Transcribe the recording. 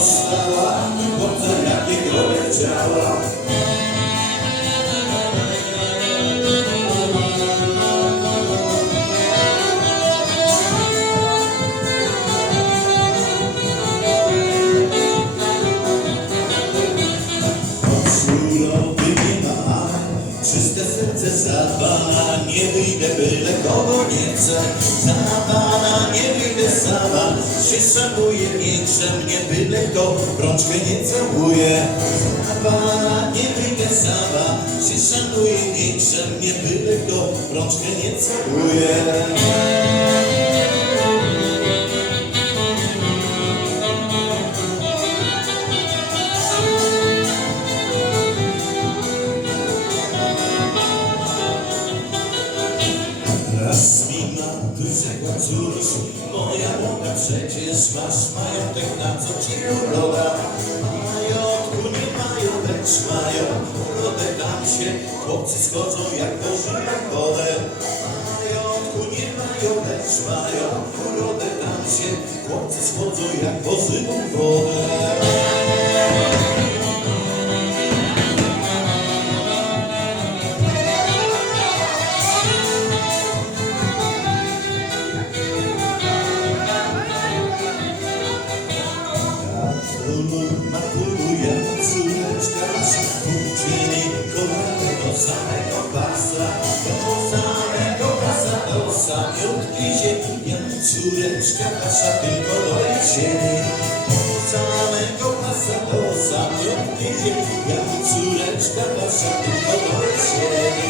dostała, chłopca jakiego ma, czyste serce za pana, nie wyjdę byle kogo nie chcę. Się szanuję, niechże mnie byle kto rączkę nie całuje. Za pana nie wyjdę sama, się szanuję, niechże mnie byle kto rączkę nie całuje. Raz mi rzekła cóż, moja młoda przecież masz majątek na co ci uroda. Majątku nie mają, lecz mają urodę tam się, chłopcy schodzą jak boży jak wodę. Majątku nie mają, lecz mają urodę tam się, chłopcy schodzą jak boży wodę. Matulu, matulu, ja córeczka nasza uczyni kolanę do samego pasa, do samego pasa, do samiutki ziemi. Ja córeczka nasza tylko do jesieni, do samego pasa, do samiutki ziemi. Ja córeczka nasza tylko do jesieni.